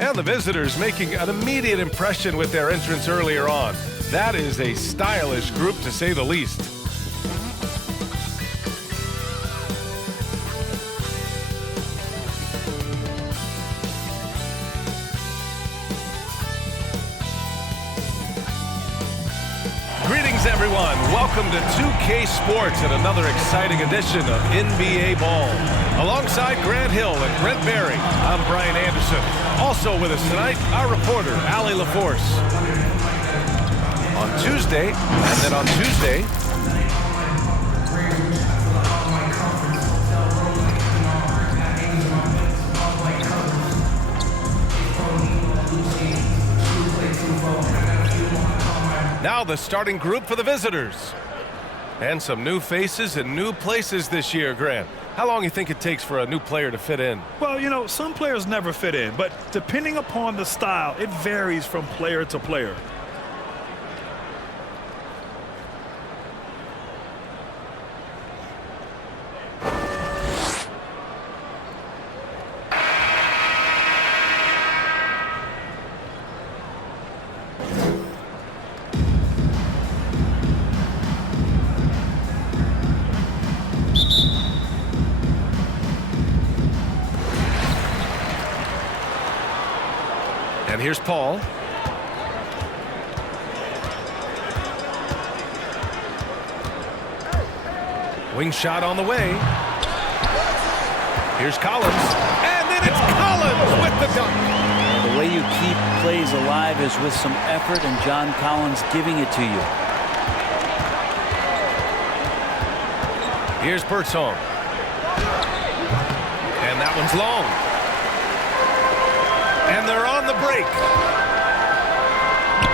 And the visitors making an immediate impression with their entrance earlier on. That is a stylish group, to say the least. Greetings, everyone. Welcome to 2K Sports and another exciting edition of NBA Ball. Alongside Grant Hill and Brent Berry, I'm Brian Anderson. Also with us tonight, our reporter, Allie LaForce. On Tuesday, and then on Tuesday, now the starting group for the visitors. And some new faces and new places this year, Grant. How long do you think it takes for a new player to fit in? Well, you know, some players never fit in, but depending upon the style, it varies from player to player. And here's Paul. Wing shot on the way. Here's Collins. And then it's Collins with the dunk. The way you keep plays alive is with some effort, and John Collins giving it to you. Here's Birdsong. And that one's long. And they're on the break.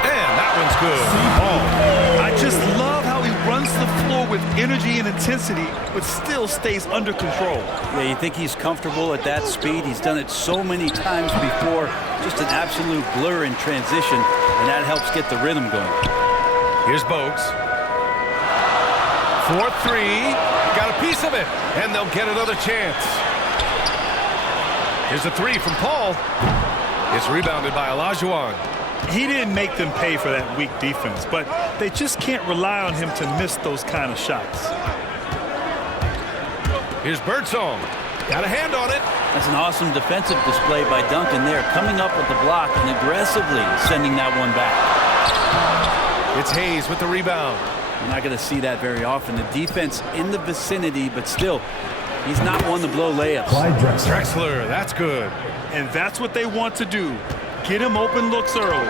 And that one's good. Oh. I just love how he runs the floor with energy and intensity, but still stays under control. Yeah, you think he's comfortable at that speed? He's done it so many times before. Just an absolute blur in transition, and that helps get the rhythm going. Here's Bogues. 4-3. Got a piece of it, and they'll get another chance. Here's a three from Paul. It's rebounded by Olajuwon. He didn't make them pay for that weak defense, but they just can't rely on him to miss those kind of shots. Here's Birdsong. Got a hand on it. That's an awesome defensive display by Duncan there, coming up with the block and aggressively sending that one back. It's Hayes with the rebound. You're not going to see that very often. The defense in the vicinity, but still, he's not one to blow layups. Drexler, that's good. And that's what they want to do. Get him open looks early.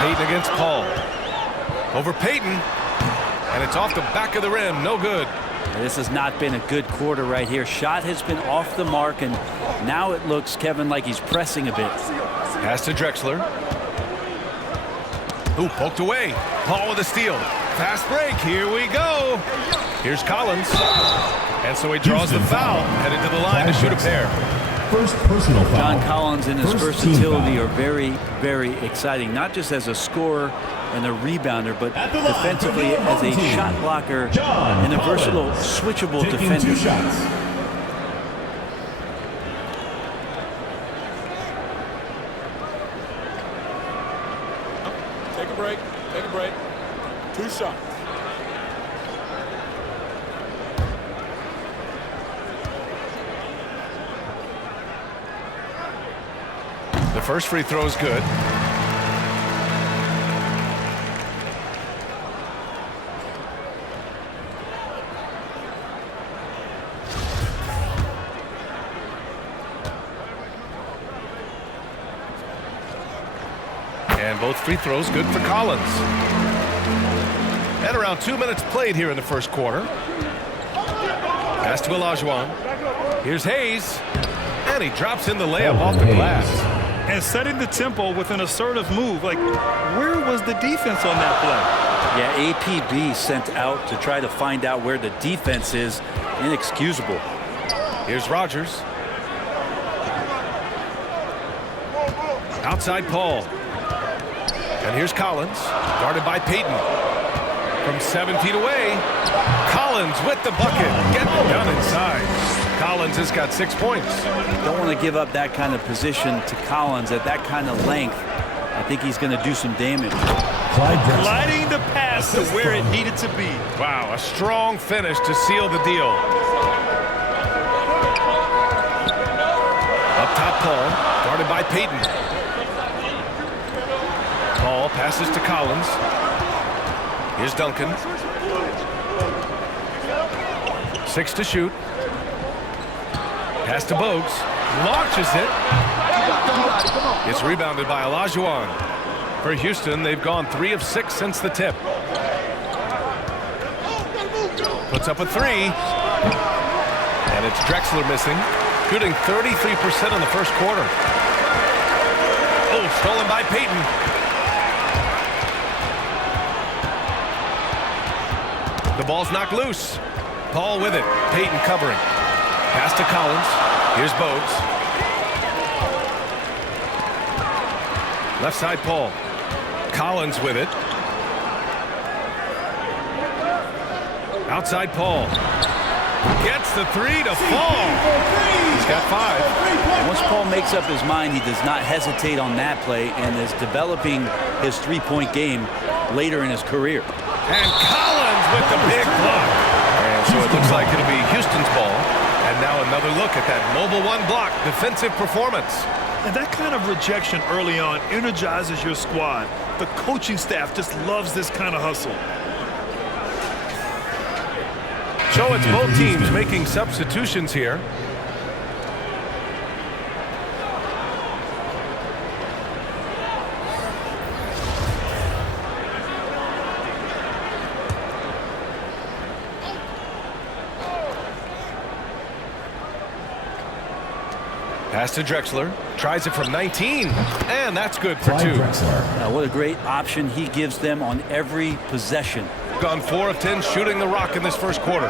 Payton against Paul. Over Payton. And it's off the back of the rim. No good. This has not been a good quarter right here. Shot has been off the mark, and now it looks, Kevin, like he's pressing a bit. Pass to Drexler. Ooh, poked away. Paul with a steal. Fast break. Here we go. Here's Collins. And so he draws the foul, headed to the line to shoot a pair. First personal foul. John Collins and his versatility are very, very exciting, not just as a scorer and a rebounder, but defensively as a shot blocker and a versatile, switchable defender. 2 shots. Take a break. Take a break. 2 shots. The first free throw is good. And both free throws good for Collins. And around 2 minutes played here in the first quarter. Pass to Olajuwon. Here's Hayes. And he drops in the layup off the glass. And setting the tempo with an assertive move. Like, where was the defense on that play? Yeah, APB sent out to try to find out where the defense is. Inexcusable. Here's Rogers. Outside Paul. And here's Collins, guarded by Payton. From 7 feet away, Collins with the bucket, getting it done inside. Collins has got 6 points. Don't want to give up that kind of position to Collins at that kind of length. I think he's going to do some damage. Gliding the pass to where it needed to be. Wow, a strong finish to seal the deal. Up top, Paul, guarded by Payton. Paul passes to Collins. Here's Duncan. 6 to shoot. Pass to Bogues. Launches it. It's rebounded by Olajuwon. For Houston, they've gone 3 of 6 since the tip. Puts up a 3. And it's Drexler missing. Shooting 33% in the first quarter. Oh, stolen by Payton. The ball's knocked loose. Paul with it. Payton covering. Pass to Collins. Here's Bogues. Left side, Paul. Collins with it. Outside, Paul. Gets the 3 to fall. He's got 5. And once Paul makes up his mind, he does not hesitate on that play and is developing his three-point game later in his career. And Collins with the big block. And so it looks like it'll be Houston's ball. And now another look at that mobile one block defensive performance. And that kind of rejection early on energizes your squad. The coaching staff just loves this kind of hustle. So it's both teams making substitutions here. Pass to Drexler. Tries it from 19. And that's good for 2. Now, what a great option he gives them on every possession. Gone 4 of 10 shooting the rock in this first quarter.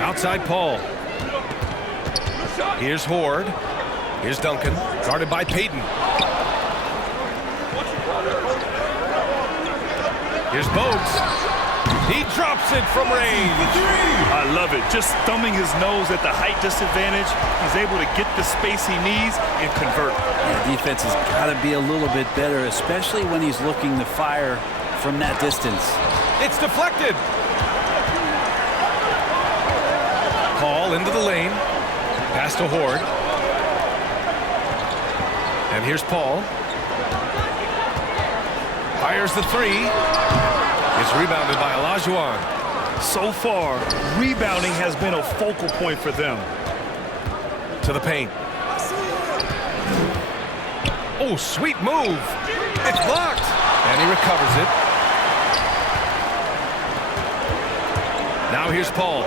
Outside Paul. Here's Horde. Here's Duncan. Guarded by Payton. Here's Bogues. He drops it from range. I love it. Just thumbing his nose at the height disadvantage. He's able to get the space he needs and convert. Yeah, defense has got to be a little bit better, especially when he's looking to fire from that distance. It's deflected. Paul into the lane. Pass to Horde. And here's Paul. Fires the 3. It's rebounded by Olajuwon. So far, rebounding has been a focal point for them. To the paint. Oh, sweet move. It's blocked. And he recovers it. Now here's Paul.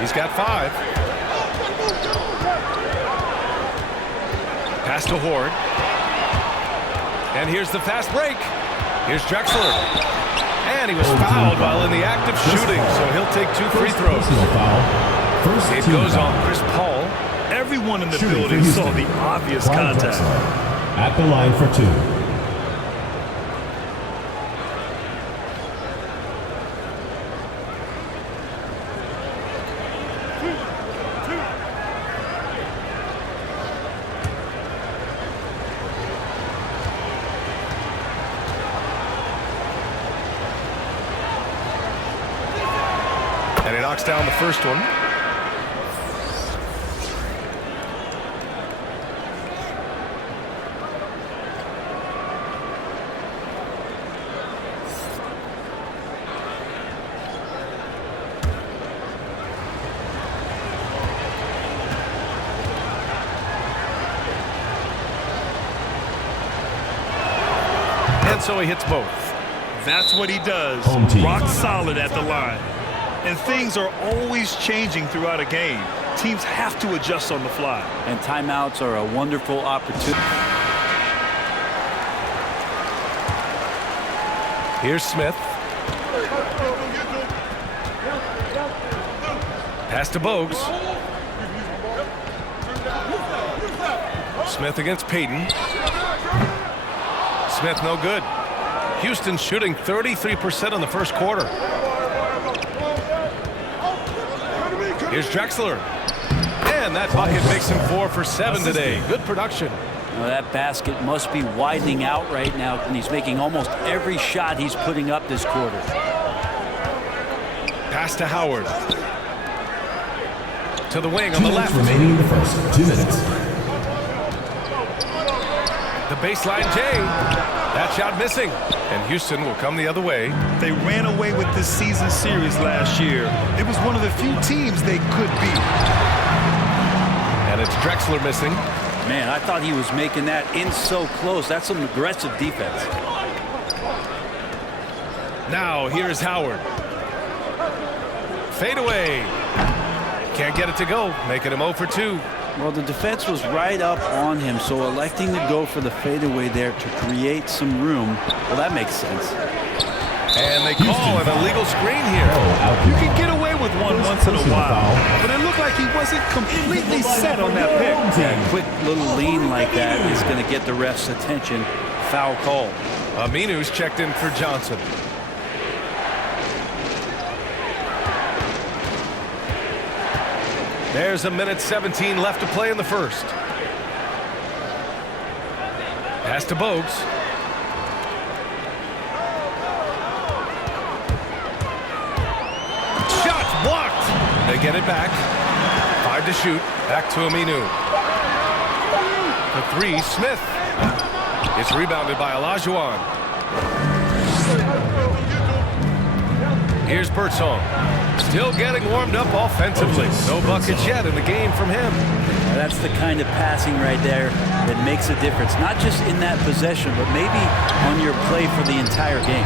He's got 5. Pass to Horde. And here's the fast break. Here's Drexler. And he was fouled while in the act of shooting, so he'll take 2 free throws. It goes on Chris Paul. Everyone in the building saw the obvious contact. At the line for 2. And he knocks down the first one. And so he hits both. That's what he does. Rock solid at the line. And things are always changing throughout a game. Teams have to adjust on the fly. And timeouts are a wonderful opportunity. Here's Smith. Pass to Bogues. Smith against Payton. Smith no good. Houston shooting 33% in the first quarter. Here's Drexler. And that bucket makes him 4 for 7 today. Good production. Well, that basket must be widening out right now, and he's making almost every shot he's putting up this quarter. Pass to Howard. To the wing on the left. Remaining in the first 2 minutes. The baseline J. That shot missing. And Houston will come the other way. They ran away with this season series last year. It was one of the few teams they could beat. And it's Drexler missing. Man, I thought he was making that in so close. That's some aggressive defense. Now here's Howard. Fade away. Can't get it to go, making him 0 for 2. Well, the defense was right up on him, so electing to go for the fadeaway there to create some room, well, that makes sense. And they call an illegal screen here. You can get away with one once in a while, but it looked like he wasn't completely set on that pick. Yeah, a quick little lean like that is going to get the ref's attention. Foul call. Aminu's checked in for Johnson. There's 1:17 left to play in the first. Pass to Bogues. Shot blocked. They get it back. 5 to shoot. Back to Aminu. The 3, Smith. It's rebounded by Olajuwon. Here's Birdsong. Still getting warmed up offensively. No buckets yet in the game from him. That's the kind of passing right there that makes a difference. Not just in that possession, but maybe on your play for the entire game.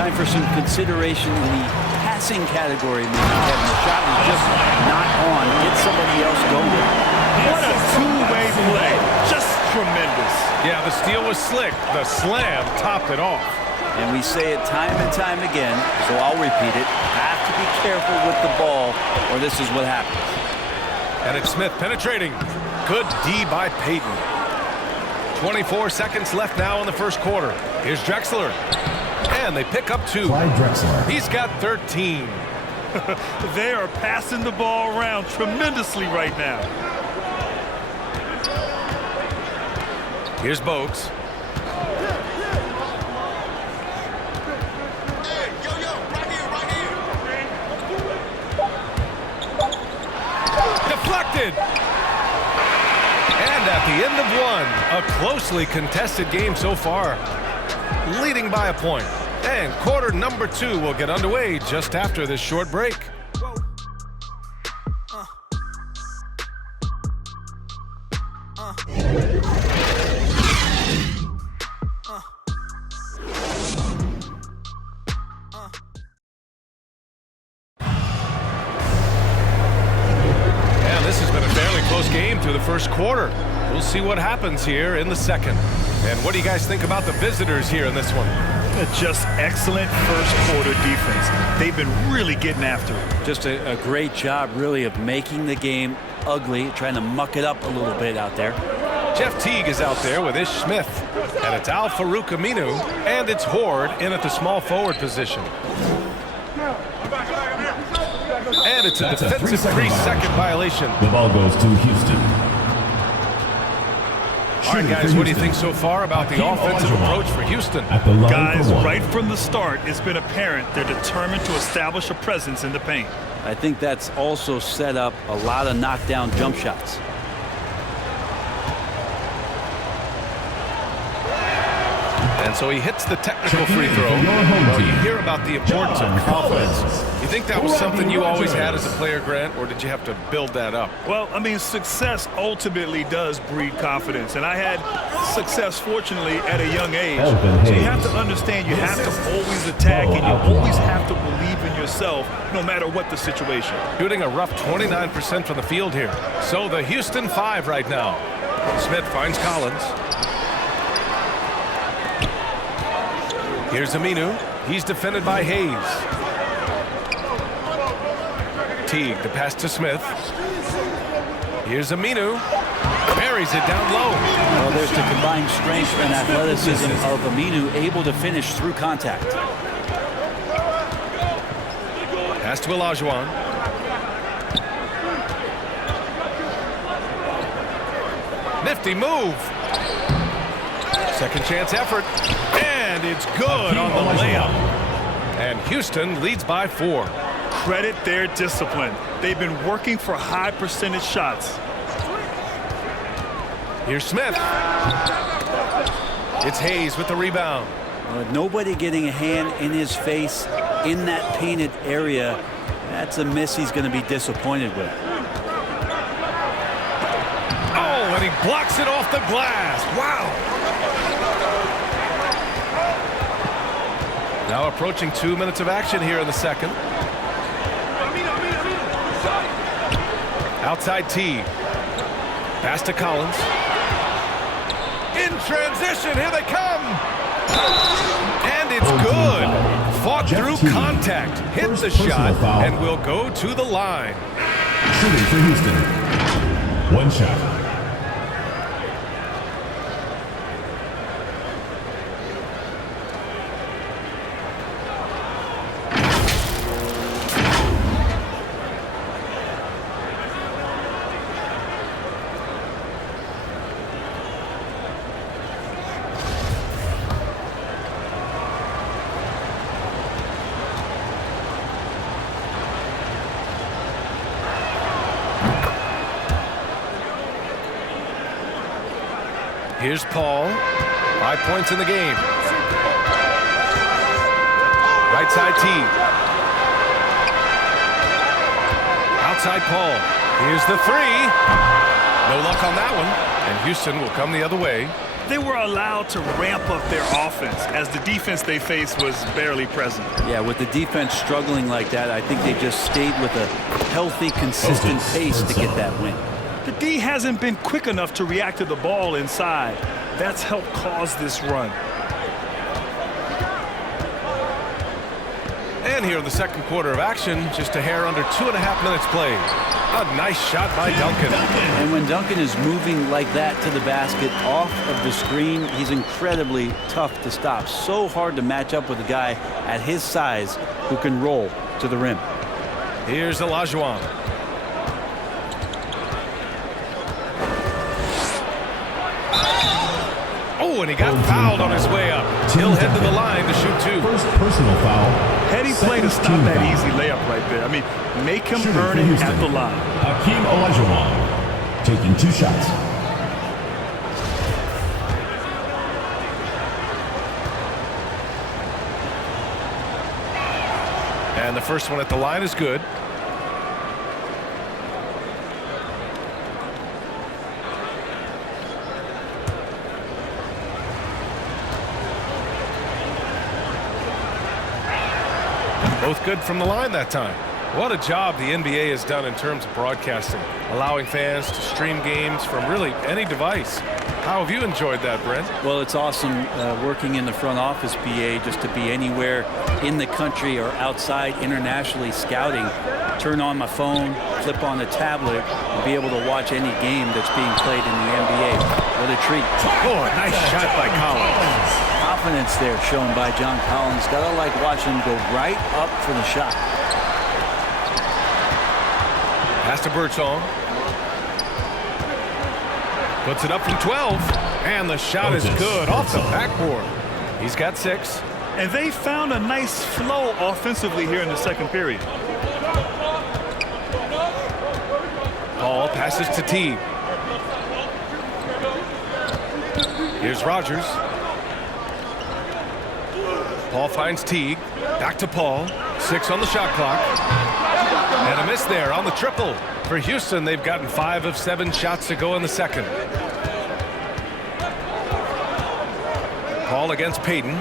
Time for some consideration in the passing category. Maybe Kevin, the shot is just not on. Get somebody else going. What a two-way play. Just tremendous. Yeah, the steal was slick. The slam topped it off. And we say it time and time again, so I'll repeat it. Have to be careful with the ball, or this is what happens. And it's Smith penetrating. Good D by Payton. 24 seconds left now in the first quarter. Here's Drexler. And they pick up 2. Clyde Drexler. He's got 13. They are passing the ball around tremendously right now. Here's Bogues. Deflected. And at the end of 1, a closely contested game so far. Leading by a point. And quarter number 2 will get underway just after this short break. Game through the first quarter. We'll see what happens here in the second. And what do you guys think about the visitors here in this one? Just excellent first quarter defense. They've been really getting after it. Just a great job, really, of making the game ugly, trying to muck it up a little bit out there. Jeff Teague is out there with Ish Smith. And it's Al Farouk Aminu. And it's Horde in at the small forward position. And it's a defensive 3-second violation. The ball goes to Houston. All right, guys, what do you think so far about the offensive approach for Houston? Guys, right from the start, it's been apparent they're determined to establish a presence in the paint. I think that's also set up a lot of knockdown jump shots. And so he hits the technical free throw. Well, you hear about the importance of confidence. You think that was something you always had as a player, Grant, or did you have to build that up? Well, I mean, success ultimately does breed confidence. And I had success, fortunately, at a young age. So you have to understand you have to always attack and you always have to believe in yourself no matter what the situation. Shooting a rough 29% from the field here. So the Houston 5 right now. Smith finds Collins. Here's Aminu. He's defended by Hayes. Teague, the pass to Smith. Here's Aminu. Buries it down low. Well, there's the combined strength and athleticism of Aminu, able to finish through contact. Pass to Olajuwon. Nifty move. Second chance effort. And it's good on the layup. And Houston leads by 4. Credit their discipline. They've been working for high percentage shots. Here's Smith. It's Hayes with the rebound. Nobody getting a hand in his face in that painted area. That's a miss he's going to be disappointed with. Oh, and he blocks it off the glass. Wow. Now approaching 2 minutes of action here in the second. Outside T. Pass to Collins. In transition, here they come. And it's good. Fought through contact. Hit the shot and will go to the line. Shooting for Houston. 1 shot. Here's Paul. 5 points in the game. Right side T. Outside Paul. Here's the 3. No luck on that one. And Houston will come the other way. They were allowed to ramp up their offense as the defense they faced was barely present. Yeah, with the defense struggling like that, I think they just stayed with a healthy, consistent pace to get that win. The D hasn't been quick enough to react to the ball inside. That's helped cause this run. And here in the second quarter of action, just a hair under 2.5 minutes played. A nice shot by Duncan. And when Duncan is moving like that to the basket off of the screen, he's incredibly tough to stop. So hard to match up with a guy at his size who can roll to the rim. Here's Olajuwon. Oh, and he got fouled on his way up. He'll head to the line to shoot 2. First personal foul. Heady play to stop that easy layup right there. I mean, make him earn it at the line. Hakeem Olajuwon taking 2 shots. And the first one at the line is good. Both good from the line that time. What a job the NBA has done in terms of broadcasting, allowing fans to stream games from really any device. How have you enjoyed that, Brent? Well, it's awesome working in the front office, BA, just to be anywhere in the country or outside internationally scouting. Turn on my phone, flip on the tablet, and be able to watch any game that's being played in the NBA. What a treat. Oh, a nice shot by Collins. Confidence there shown by John Collins. Gotta like watching him go right up for the shot. Pass to Birdsong. Puts it up from 12. And the shot is good off the backboard. He's got 6. And they found a nice flow offensively here in the second period. Paul passes to T. Here's Rogers. Paul finds Teague. Back to Paul. 6 on the shot clock. And a miss there on the triple. For Houston, they've gotten 5 of 7 shots to go in the second. Paul against Payton.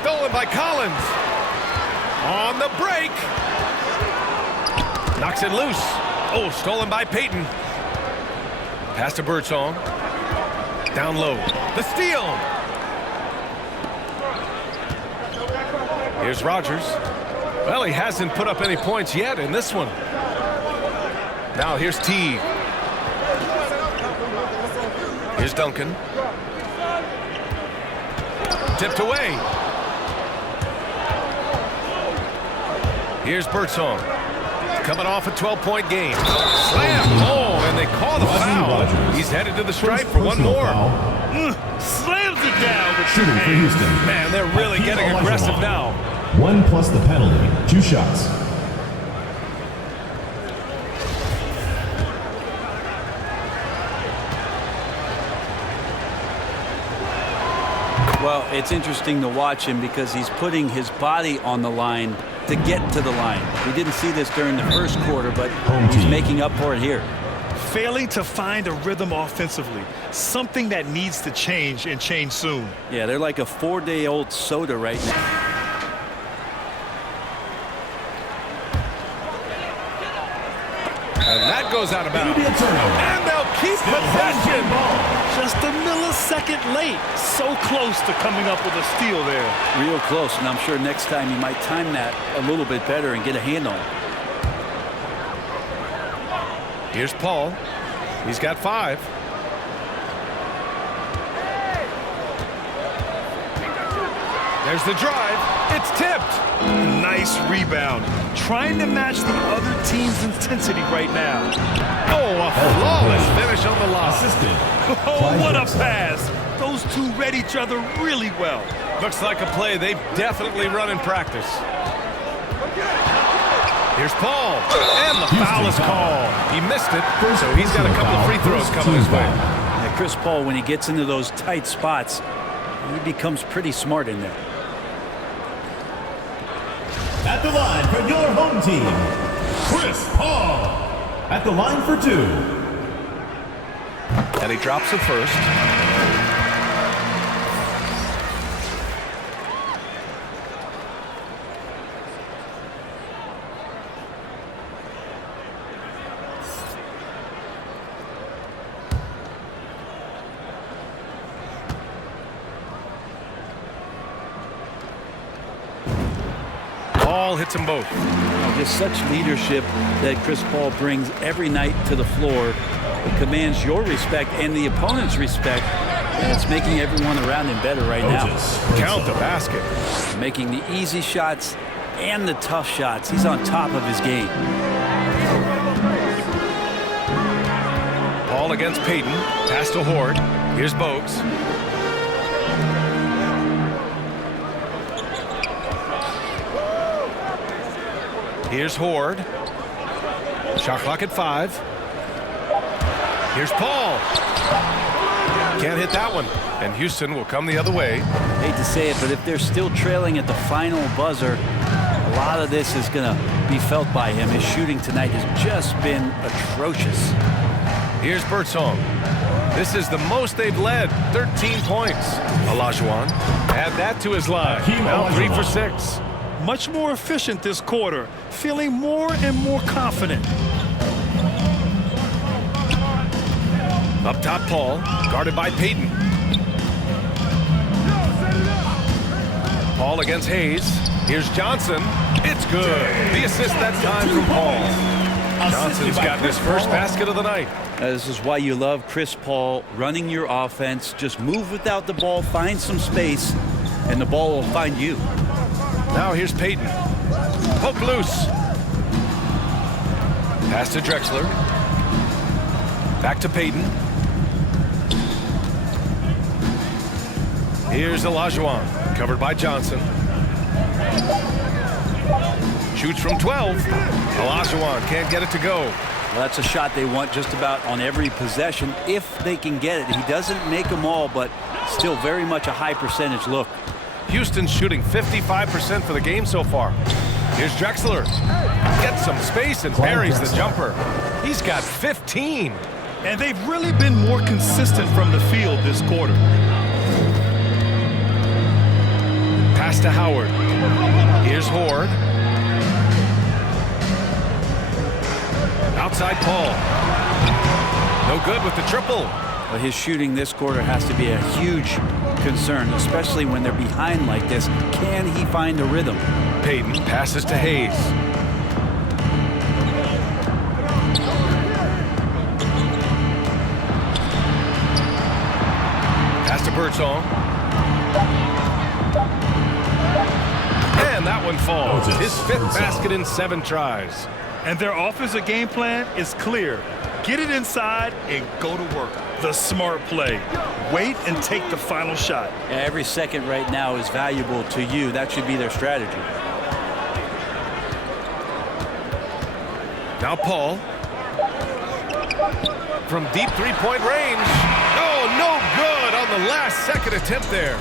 Stolen by Collins. On the break. Knocks it loose. Oh, stolen by Payton. Pass to Birdsong. Down low. The steal. Here's Rogers. Well, he hasn't put up any points yet in this one. Now here's T. Here's Duncan. Tipped away. Here's Birdsong. Coming off a 12-point game. Slam. Oh, and they call the foul. He's headed to the stripe for one more. Slams it down with Shooting for Houston. Man, they're really getting aggressive now. 1 plus the penalty. 2 shots. Well, it's interesting to watch him because he's putting his body on the line to get to the line. We didn't see this during the first quarter, but he's making up for it here. Failing to find a rhythm offensively, something that needs to change and change soon. Yeah, they're like a 4-day-old soda right now. And that goes out of bounds. And they'll keep possession. Just a millisecond late. So close to coming up with a steal there. Real close, and I'm sure next time you might time that a little bit better and get a hand on it. Here's Paul. He's got 5. There's the drive. It's tipped. Nice rebound. Trying to match the other team's intensity right now. Oh, a flawless finish on the lob. Oh, what a pass. Those two read each other really well. Looks like a play they've definitely run in practice. Here's Paul. And the foul is called. He missed it, so he's got a couple of free throws coming his way. Yeah, Chris Paul, when he gets into those tight spots, he becomes pretty smart in there. At the line for your home team, Chris Paul. At the line for 2. And he drops it first. Ball hits them both. Just such leadership that Chris Paul brings every night to the floor. It commands your respect and the opponent's respect, and it's making everyone around him better right now. Count the basket. Making the easy shots and the tough shots. He's on top of his game. Paul against Payton. Pass to Horde. Here's Bogues. Here's Horde. Shot clock at 5. Here's Paul. Can't hit that one. And Houston will come the other way. Hate to say it, but if they're still trailing at the final buzzer, a lot of this is going to be felt by him. His shooting tonight has just been atrocious. Here's Birdsong. This is the most they've led. 13 points. Olajuwon. Add that to his line. Now 3 for 6. Much more efficient this quarter, feeling more and more confident. Up top, Paul, guarded by Payton. Paul against Hayes. Here's Johnson. It's good. The assist that time from Paul. Johnson's got his first basket of the night. This is why you love Chris Paul running your offense. Just move without the ball, find some space, and the ball will find you. Now here's Payton. Poke loose. Pass to Drexler. Back to Payton. Here's Olajuwon. Covered by Johnson. Shoots from 12. Olajuwon can't get it to go. Well, that's a shot they want just about on every possession if they can get it. He doesn't make them all, but still very much a high percentage look. Houston's shooting 55% for the game so far. Here's Drexler. Gets some space and buries the jumper. He's got 15. And they've really been more consistent from the field this quarter. Pass to Howard. Here's Horde. Outside Paul. No good with the triple. But his shooting this quarter has to be a huge concern, especially when they're behind like this. Can he find a rhythm? Payton passes to Hayes. Pass to Birdsong. And that one falls. His 5th basket in 7 tries. And their offensive game plan is clear. Get it inside and go to work. The smart play. Wait and take the final shot. Yeah, every second right now is valuable to you. That should be their strategy. Now Paul. From deep three-point range. Oh, no good on the last second attempt there.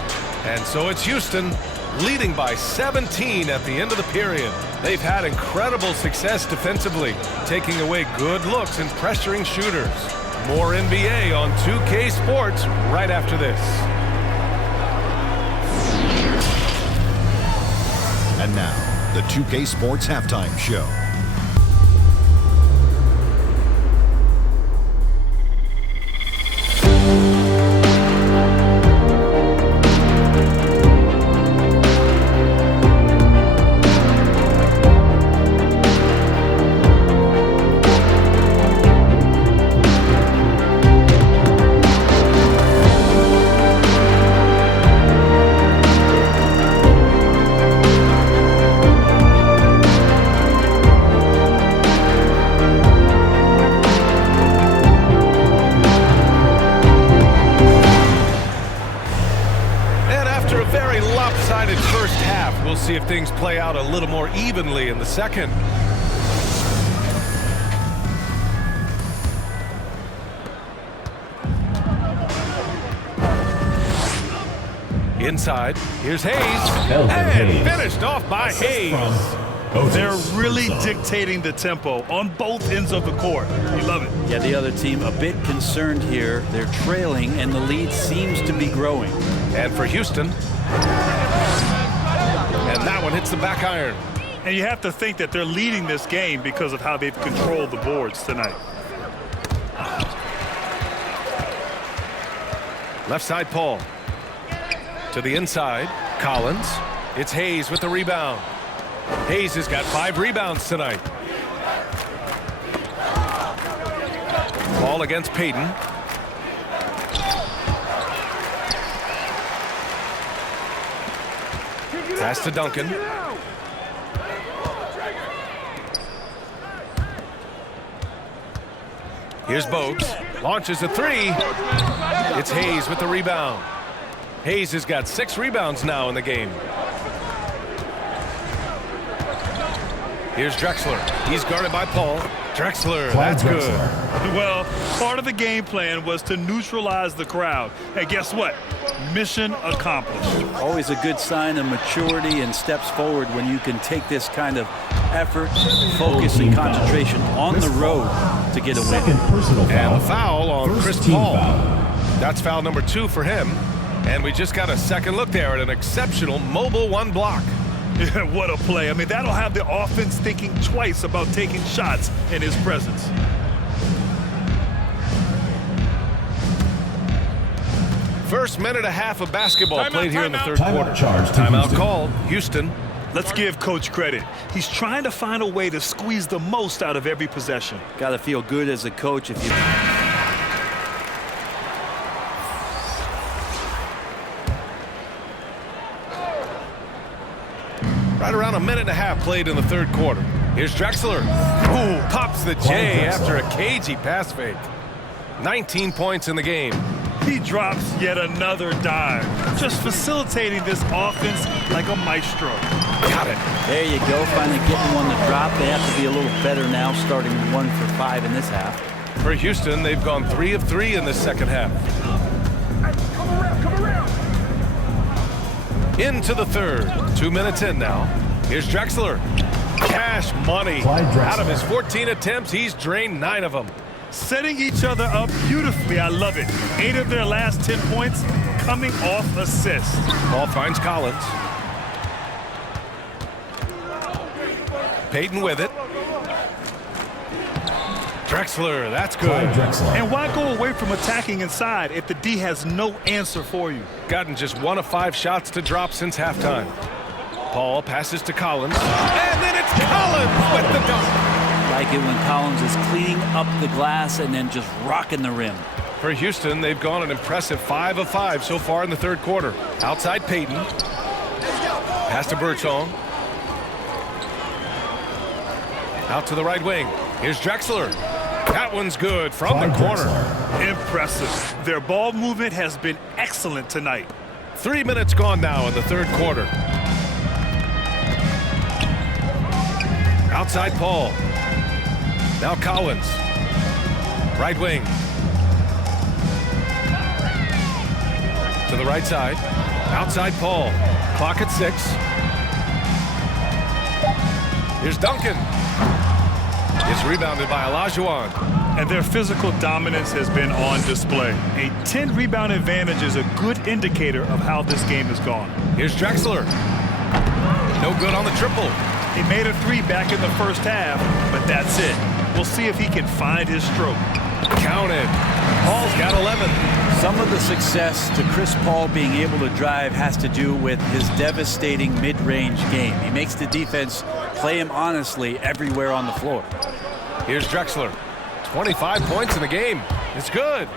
And so it's Houston leading by 17 at the end of the period. They've had incredible success defensively, taking away good looks and pressuring shooters. More NBA on 2K Sports right after this. And now, the 2K Sports Halftime Show. First half, we'll see if things play out a little more evenly in the second. Inside, here's Hayes, and finished off by Hayes. They're really dictating the tempo on both ends of the court. You love it. Yeah, the other team a bit concerned here. They're trailing, and the lead seems to be growing. And for Houston, and that one hits the back iron. And you have to think that they're leading this game because of how they've controlled the boards tonight. Left side, Paul. To the inside, Collins. It's Hayes with the rebound. Hayes has got 5 rebounds tonight. Ball against Payton. Pass to Duncan. Here's Bogues. Launches a 3. It's Hayes with the rebound. Hayes has got 6 rebounds now in the game. Here's Drexler. He's guarded by Paul. Drexler, that's good. Well, part of the game plan was to neutralize the crowd. And guess what? Mission accomplished. Always a good sign of maturity and steps forward when you can take this kind of effort, focus, and concentration on the road to get a win. And a foul on Chris Paul. That's foul number 2 for him. And we just got a second look there at an exceptional mobile 1 block. What a play. I mean, that'll have the offense thinking twice about taking shots in his presence. First minute and a half of basketball played here in the third quarter. Timeout called. Houston. Let's give Coach credit. He's trying to find a way to squeeze the most out of every possession. Got to feel good as a coach if you... Right around a minute and a half played in the third quarter. Here's Drexler. Ooh, pops the J after a cagey pass fake. 19 points in the game. He drops yet another dime, just facilitating this offense like a maestro. Got it. There you go, finally getting one to drop. They have to be a little better now, starting 1 for 5 in this half. For Houston, they've gone 3 of 3 in this second half. Into the third. 2 minutes in now. Here's Drexler. Cash money. Out of his 14 attempts, he's drained 9 of them. Setting each other up beautifully. I love it. 8 of their last 10 points coming off assists. Ball finds Collins. Payton with it. Drexler, that's good. And why go away from attacking inside if the D has no answer for you? Gotten just 1 of 5 shots to drop since halftime. Paul passes to Collins. And then it's Collins with the dunk. Like it when Collins is cleaning up the glass and then just rocking the rim. For Houston, they've gone an impressive 5 of 5 so far in the third quarter. Outside Payton. Pass to Birdsong. Out to the right wing. Here's Drexler. That one's good from the corner. Impressive. Their ball movement has been excellent tonight. 3 minutes gone now in the third quarter. Outside Paul. Now Collins. Right wing. To the right side. Outside Paul. Clock at 6. Here's Duncan. It's rebounded by Olajuwon. And their physical dominance has been on display. A 10-rebound advantage is a good indicator of how this game has gone. Here's Drexler. No good on the triple. He made a 3 back in the first half, but that's it. We'll see if he can find his stroke. Counted. Paul's got 11. Some of the success to Chris Paul being able to drive has to do with his devastating mid-range game. He makes the defense play him honestly everywhere on the floor. Here's Drexler. 25 points in the game. It's good.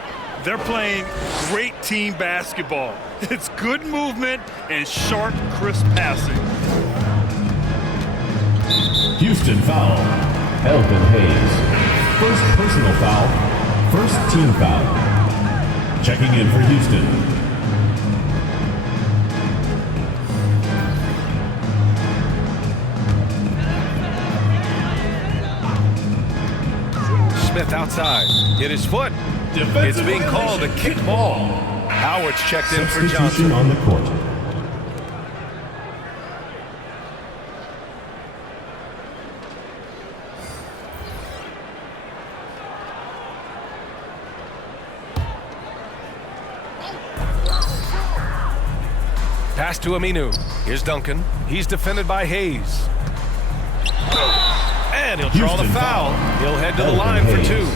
They're playing great team basketball. It's good movement and sharp, crisp passing. Houston foul. Elvin Hayes. First personal foul. First team foul. Checking in for Houston. Smith outside. Hit his foot. It's being called a kick ball. Howard's checked in for Johnson. On the court. Pass to Aminu. Here's Duncan. He's defended by Hayes. And he'll draw the foul. He'll head to the line for 2.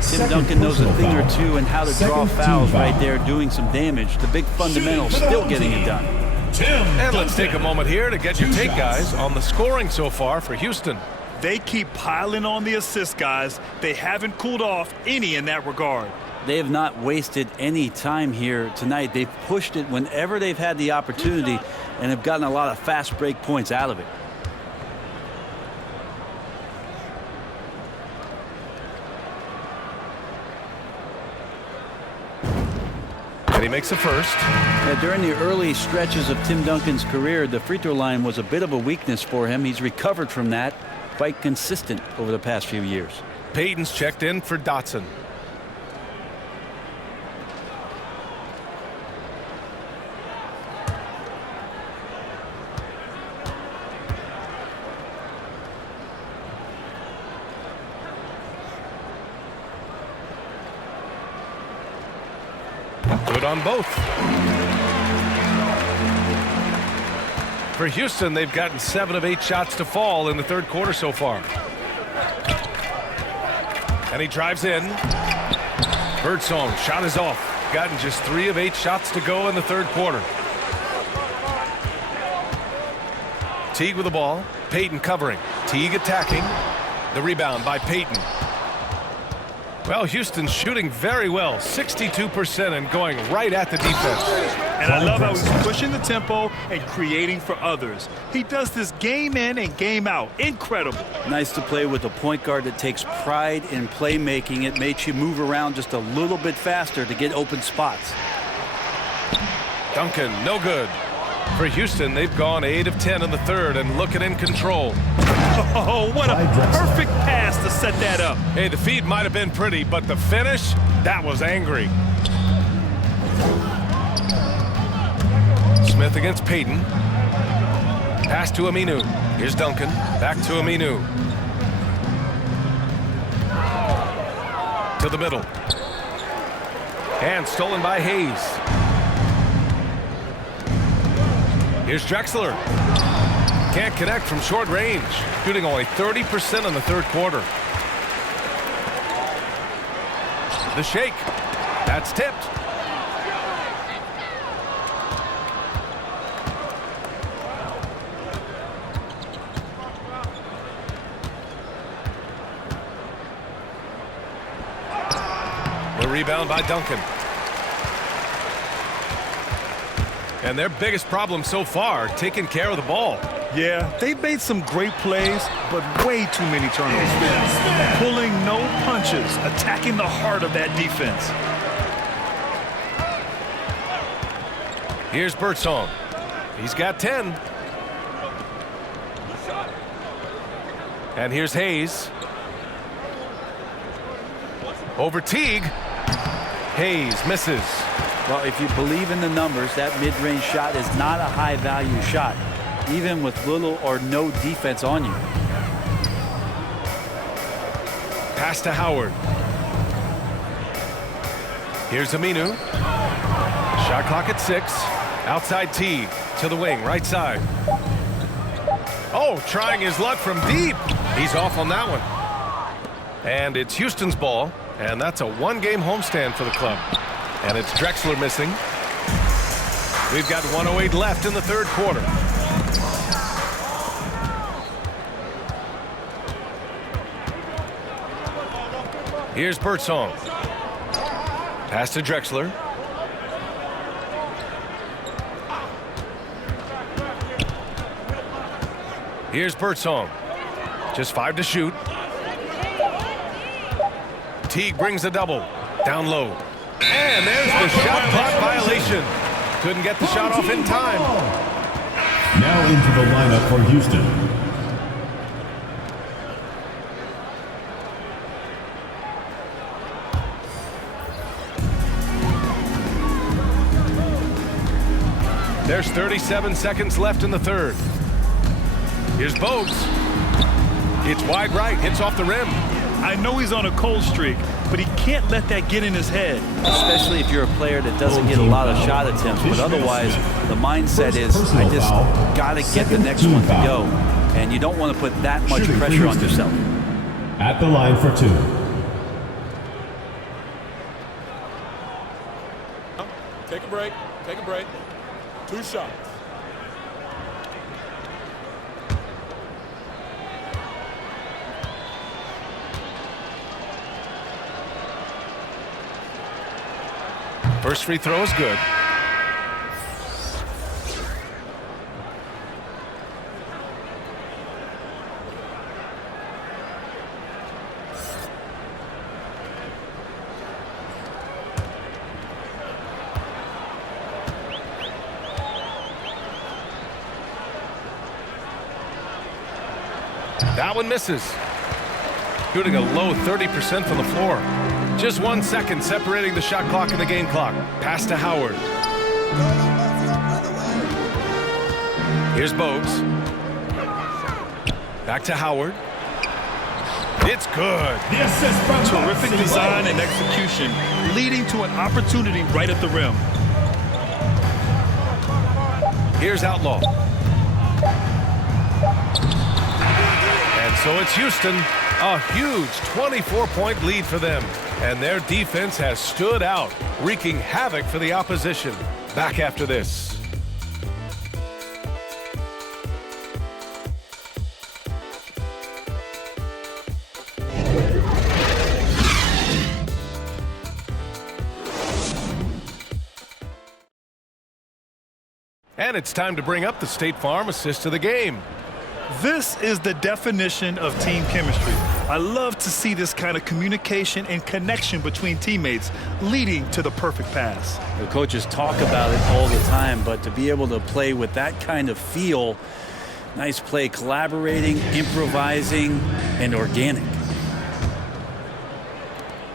Tim Duncan knows a thing or two and how to draw fouls right there, doing some damage. The big fundamental still getting it done. And let's take a moment here to get your take, guys, on the scoring so far for Houston. They keep piling on the assist, guys. They haven't cooled off any in that regard. They have not wasted any time here tonight. They've pushed it whenever they've had the opportunity and have gotten a lot of fast break points out of it. And he makes a first. Yeah, during the early stretches of Tim Duncan's career, the free throw line was a bit of a weakness for him. He's recovered from that, quite consistent over the past few years. Payton's checked in for Dotson. Good on both. For Houston, they've gotten 7 of 8 shots to fall in the third quarter so far. And he drives in. Birdsong, shot is off. Gotten just 3 of 8 shots to go in the third quarter. Teague with the ball. Payton covering. Teague attacking. The rebound by Payton. Well, Houston's shooting very well, 62%, and going right at the defense. And I love how he's pushing the tempo and creating for others. He does this game in and game out. Incredible. Nice to play with a point guard that takes pride in playmaking. It makes you move around just a little bit faster to get open spots. Duncan, no good. For Houston, they've gone 8 of 10 in the third and looking in control. Oh, what a perfect pass to set that up. Hey, the feed might have been pretty, but the finish, that was angry. Smith against Payton. Pass to Aminu. Here's Duncan. Back to Aminu. To the middle. And stolen by Hayes. Here's Drexler. Can't connect from short range. Shooting only 30% in the third quarter. The shake. That's tipped. The rebound by Duncan. And their biggest problem so far, taking care of the ball. Yeah, they've made some great plays, but way too many turnovers. Pulling no punches, attacking the heart of that defense. Here's Birdsong. He's got 10. And here's Hayes. Over Teague. Hayes misses. Well, if you believe in the numbers, that mid-range shot is not a high-value shot, even with little or no defense on you. Pass to Howard. Here's Aminu. Shot clock at 6. Outside Teague to the wing, right side. Oh, trying his luck from deep. He's off on that one. And it's Houston's ball, and that's a one-game homestand for the club. And it's Drexler missing. We've got 1:08 left in the third quarter. Here's Birdsong. Pass to Drexler. Here's Birdsong. Just 5 to shoot. Teague brings a double. Down low. And there's the shot clock violation. Couldn't get the shot off in time. Now into the lineup for Houston. There's 37 seconds left in the third. Here's Bogues. It's wide right, hits off the rim. I know he's on a cold streak, but he can't let that get in his head. Especially if you're a player that doesn't get a lot of shot attempts, but otherwise the mindset is, I just got to get the next one to go. And you don't want to put that much pressure on yourself. At the line for 2. Take a break. Take a break. 2 shots. First free throw is good. That one misses. Shooting a low 30% from the floor. Just 1 second separating the shot clock and the game clock. Pass to Howard. Here's Bogues. Back to Howard. It's good. Terrific design and execution, leading to an opportunity right at the rim. Here's Outlaw. And so it's Houston. A huge 24-point lead for them. And their defense has stood out, wreaking havoc for the opposition. Back after this. And it's time to bring up the State Farm assist of the game. This is the definition of team chemistry. I love to see this kind of communication and connection between teammates leading to the perfect pass. The coaches talk about it all the time, but to be able to play with that kind of feel, nice play, collaborating, improvising, and organic.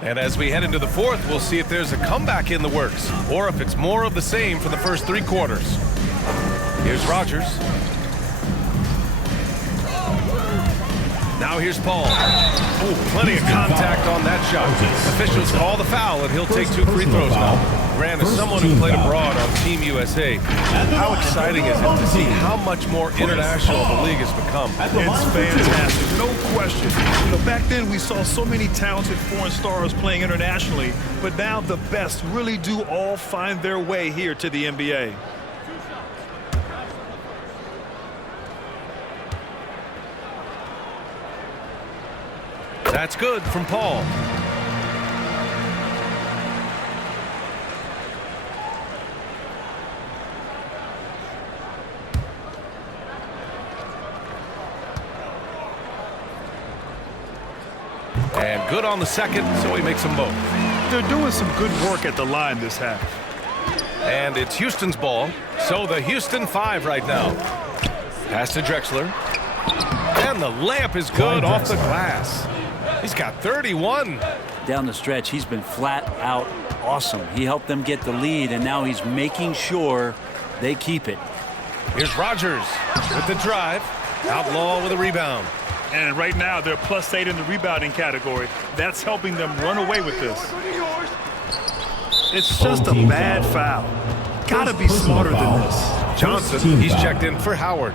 And as we head into the fourth, we'll see if there's a comeback in the works or if it's more of the same for the first 3 quarters. Here's Rogers. Now here's Paul. Oh, plenty of contact on that shot. Officials call the foul, and he'll take 2 free throws now. Grant, as someone who played abroad on Team USA, how exciting is it to see how much more international the league has become? It's fantastic, no question. You know, back then we saw so many talented foreign stars playing internationally, but now the best really do all find their way here to the NBA. That's good from Paul. And good on the second, so he makes them both. They're doing some good work at the line this half. And it's Houston's ball, so the Houston 5 right now. Pass to Drexler. And the layup is good off the glass. He's got 31. Down the stretch, he's been flat out awesome. He helped them get the lead, and now he's making sure they keep it. Here's Rogers with the drive. Outlaw with a rebound. And right now, they're +8 in the rebounding category. That's helping them run away with this. It's just a bad foul. Gotta be smarter than this. Johnson, he's checked in for Howard.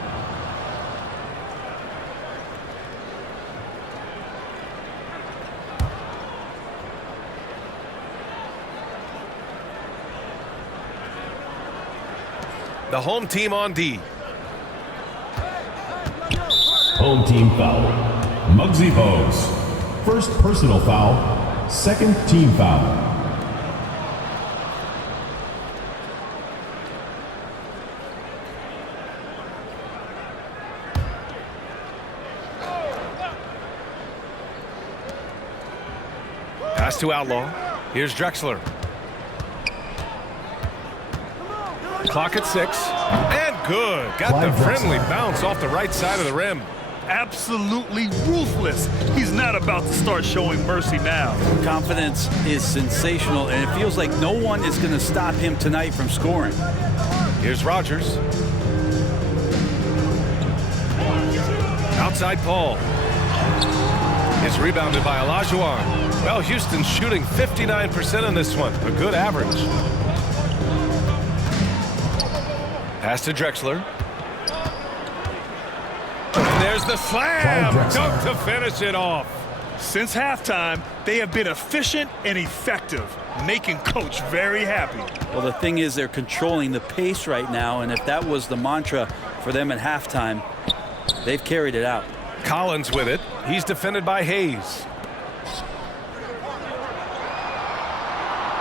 The home team on D. Home team foul. Muggsy Bogues. First personal foul. Second team foul. Pass to Outlaw. Here's Drexler. Clock at 6. And good. Got the friendly bounce off the right side of the rim. Absolutely ruthless. He's not about to start showing mercy now. Confidence is sensational, and it feels like no one is going to stop him tonight from scoring. Here's Rogers. Outside Paul. It's rebounded by Olajuwon. Well, Houston's shooting 59% in this one. A good average. Pass to Drexler. And there's the slam. Dunk to finish it off. Since halftime, they have been efficient and effective, making Coach very happy. Well, the thing is, they're controlling the pace right now, and if that was the mantra for them at halftime, they've carried it out. Collins with it. He's defended by Hayes.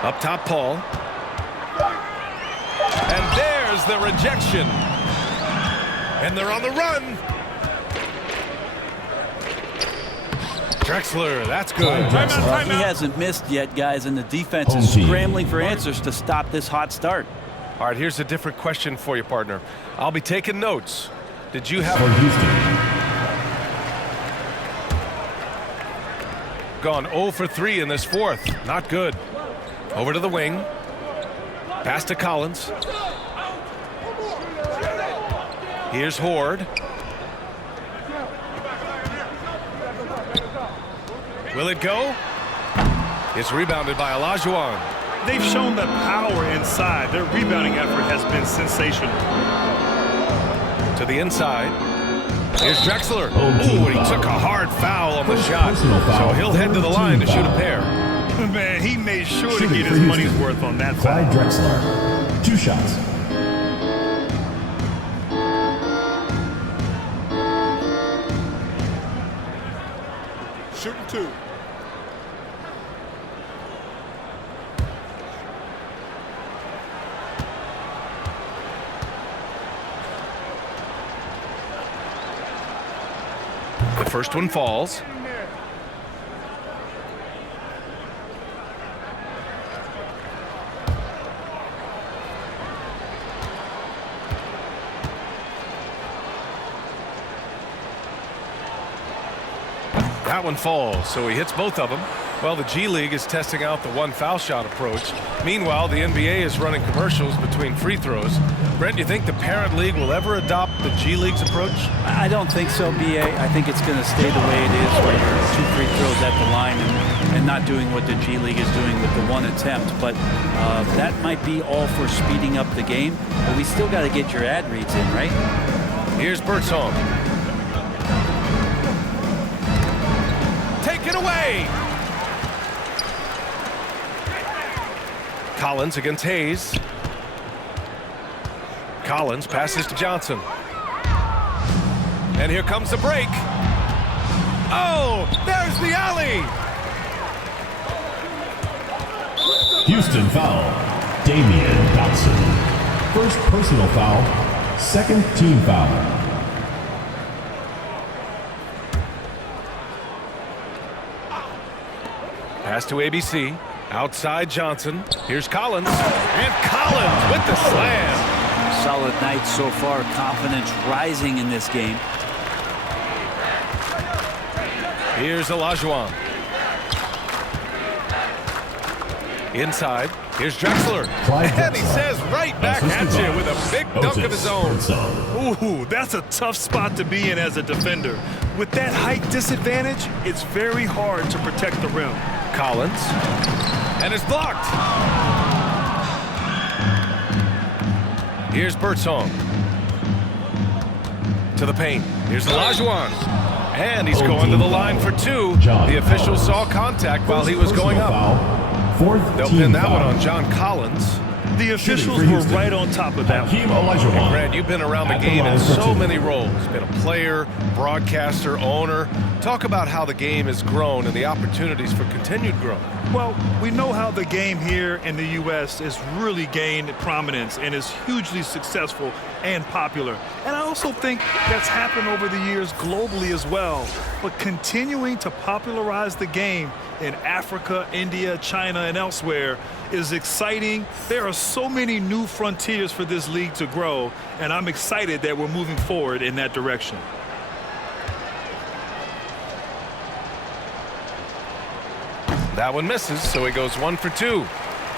Up top, Paul. And there's the rejection. And they're on the run. Drexler, that's good. He hasn't missed yet, guys, and the defense is scrambling for answers to stop this hot start. All right, here's a different question for you, partner. I'll be taking notes. Did you have gone 0 for 3 in this fourth? Not good. Over to the wing. Pass to Collins. Here's Horde. Will it go? It's rebounded by Olajuwon. They've shown the power inside. Their rebounding effort has been sensational. To the inside. Here's Drexler. Ooh, and he took a hard foul on the shot. So he'll head to the line to shoot a pair. Man, he made sure to get his money's worth on that foul. Clyde Drexler. 2 shots. Shooting 2. The first one falls. That one falls, so he hits both of them. Well, the G League is testing out the 1 foul shot approach. Meanwhile, the NBA is running commercials between free throws. Brent, you think the parent league will ever adopt the G League's approach? I don't think so, BA. I think it's going to stay the way it is, where you're 2 free throws at the line and not doing what the G League is doing with the 1 attempt. But that might be all for speeding up the game. But we still got to get your ad reads in, right? Here's Birdsong. Take it away! Collins against Hayes. Collins passes to Johnson. And here comes the break. Oh, there's the alley! Houston foul. Damian Dotson. First personal foul. Second team foul. Pass to ABC. Outside Johnson. Here's Collins. And Collins with the slam. Solid night so far. Confidence rising in this game. Here's Olajuwon. Inside. Here's Drexler. And he says right back at you with a big dunk of his own. Ooh, that's a tough spot to be in as a defender. With that height disadvantage, it's very hard to protect the rim. Collins. And it's blocked. Here's Birdsong. To the paint. Here's Olajuwon. And he's going to the line for two. The official saw contact while he was going up. They'll pin that one on John Collins. The officials were right on top of that one. Brad, you've been around the game in so many roles. Been a player, broadcaster, owner. Talk about how the game has grown and the opportunities for continued growth. Well, we know how the game here in the U.S. has really gained prominence and is hugely successful and popular. And I also think that's happened over the years globally as well. But continuing to popularize the game in Africa, India, China, and elsewhere is exciting. There are so many new frontiers for this league to grow, and I'm excited that we're moving forward in that direction. That one misses, so he goes 1 for 2.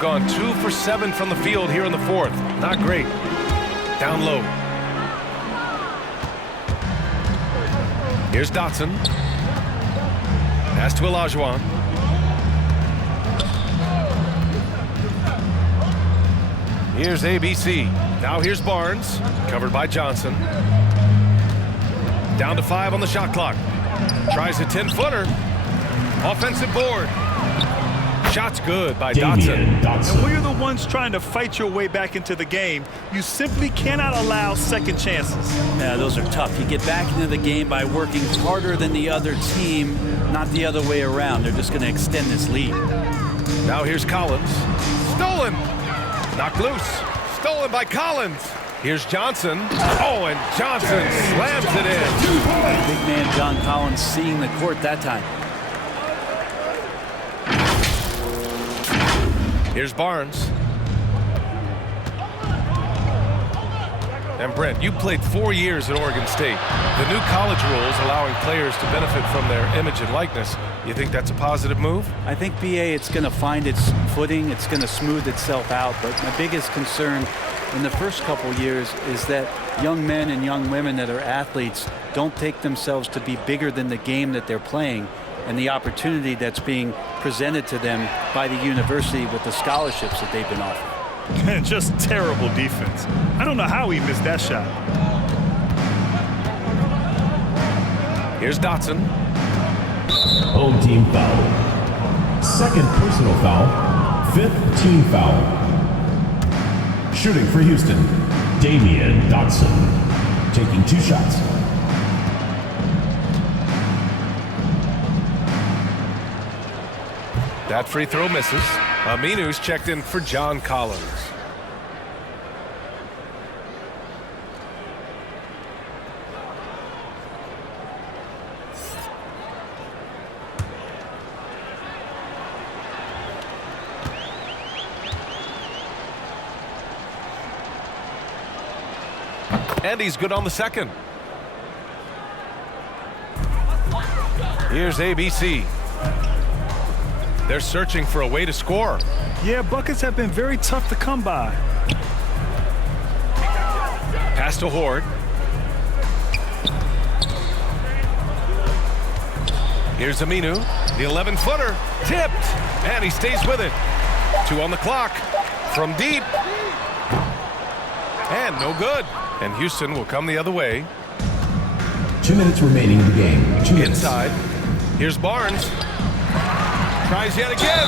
Gone 2 for 7 from the field here in the fourth. Not great. Down low. Here's Dotson. Pass to Olajuwon. Here's ABC. Now here's Barnes. Covered by Johnson. Down to 5 on the shot clock. Tries a 10-footer. Offensive board. Shot's good by Dotson. And when you're the ones trying to fight your way back into the game, you simply cannot allow second chances. Yeah, those are tough. You get back into the game by working harder than the other team, not the other way around. They're just going to extend this lead. Now here's Collins. Stolen. Knocked loose. Stolen by Collins. Here's Johnson. Oh, and Johnson slams it in. Big man John Collins seeing the court that time. Here's Barnes. And Brent, you played 4 years at Oregon State. The new college rules allowing players to benefit from their image and likeness. You think that's a positive move? I think, BA, it's going to find its footing. It's going to smooth itself out. But my biggest concern in the first couple years is that young men and young women that are athletes don't take themselves to be bigger than the game that they're playing and the opportunity that's being presented to them by the university with the scholarships that they've been offered. And just terrible defense. I don't know how he missed that shot. Here's Dotson. Home team foul. Second personal foul. Fifth team foul. Shooting for Houston, Damian Dotson. Taking 2 shots. That free throw misses. Aminu's checked in for John Collins. And he's good on the second. Here's ABC. They're searching for a way to score. Yeah, buckets have been very tough to come by. Pass to Horde. Here's Aminu. The 11-footer. Tipped. And he stays with it. 2 on the clock. From deep. And no good. And Houston will come the other way. 2 minutes remaining in the game. 2 minutes. Inside. Here's Barnes. Tries yet again.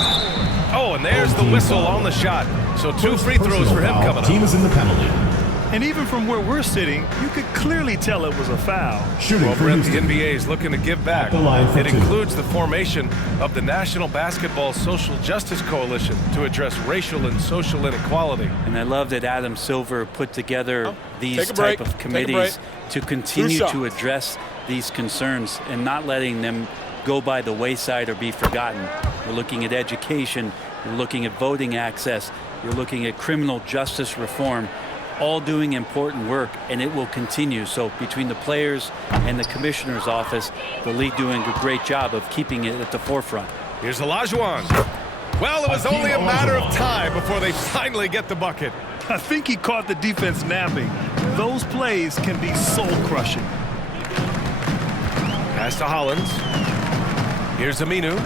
Oh, and there's the whistle on the shot. So 2 free throws for him coming up. Team is in the penalty. And even from where we're sitting, you could clearly tell it was a foul. Shooting Well, for Brent, the Houston. NBA is looking to give back. The line for It 2. includes the formation of the National Basketball Social Justice Coalition to address racial and social inequality. And I love that Adam Silver put together these Take a break. type of Take a break. committees to continue shot. to address these concerns and not letting them go by the wayside or be forgotten. You're looking at education. You're looking at voting access. You're looking at criminal justice reform, all doing important work, and it will continue. So between the players and the commissioner's office, the league doing a great job of keeping it at the forefront. Here's Olajuwon. Well, it was only a matter of time before they finally get the bucket. I think he caught the defense napping. Those plays can be soul-crushing. Pass to Hollins. Here's Aminu.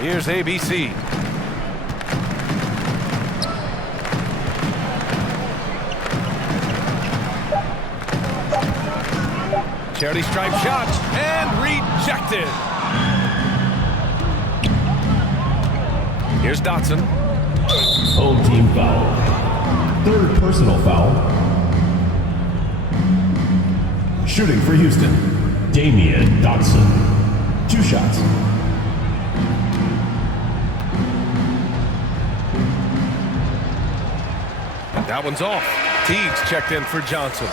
Here's ABC. Charity stripe shot and rejected. Here's Dotson. Home team foul. Third personal foul. Shooting for Houston, Damian Dotson. 2 shots. That one's off. Teagues checked in for Johnson.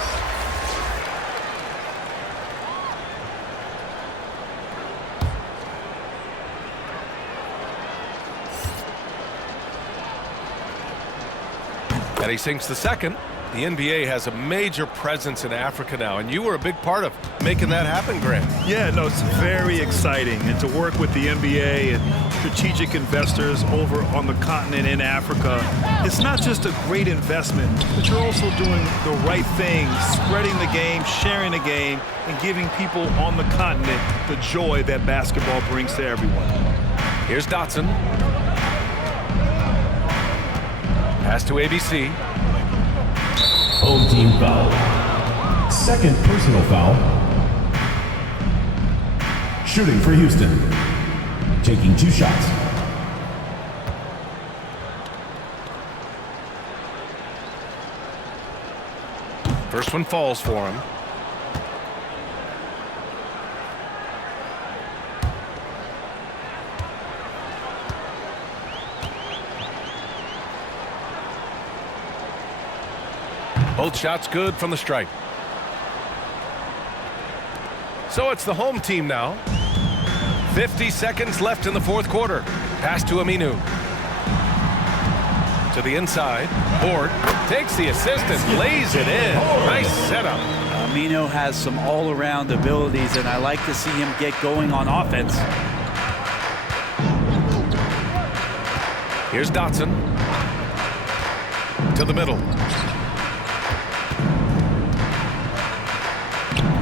And he sinks the second. The NBA has a major presence in Africa now, and you were a big part of making that happen, Grant. Yeah, no, it's very exciting. And to work with the NBA and strategic investors over on the continent in Africa, it's not just a great investment, but you're also doing the right thing, spreading the game, sharing the game, and giving people on the continent the joy that basketball brings to everyone. Here's Dotson. Pass to ABC. Home team foul. Second personal foul. Shooting for Houston. Taking 2 shots. First one falls for him. Both shots good from the stripe. So it's the home team now. 50 seconds left in the fourth quarter. Pass to Aminu. To the inside. Board takes the assist and lays it in. Nice setup. Aminu has some all-around abilities, and I like to see him get going on offense. Here's Dotson. To the middle.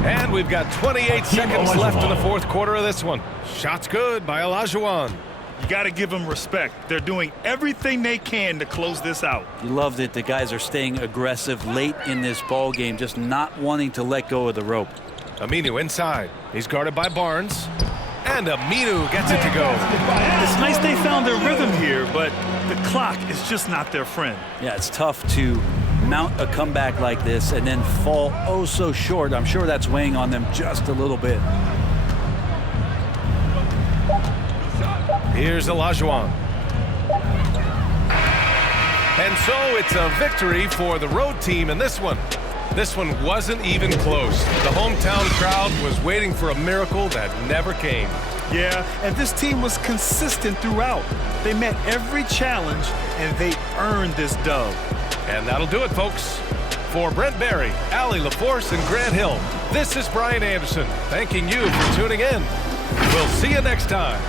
And we've got 28 seconds left in the fourth quarter of this one. Shots good by Olajuwon. You got to give them respect. They're doing everything they can to close this out. You loved it. The guys are staying aggressive late in this ball game, just not wanting to let go of the rope. Aminu inside. He's guarded by Barnes. And Aminu gets it to go. It's nice they found their rhythm here, but the clock is just not their friend. Yeah, it's tough to mount a comeback like this and then fall oh so short. I'm sure that's weighing on them just a little bit. Here's Olajuwon. And so it's a victory for the road team in this one. This one wasn't even close. The hometown crowd was waiting for a miracle that never came. Yeah, and this team was consistent throughout. They met every challenge, and they earned this dub. And that'll do it, folks. For Brent Barry, Allie LaForce, and Grant Hill, this is Brian Anderson, thanking you for tuning in. We'll see you next time.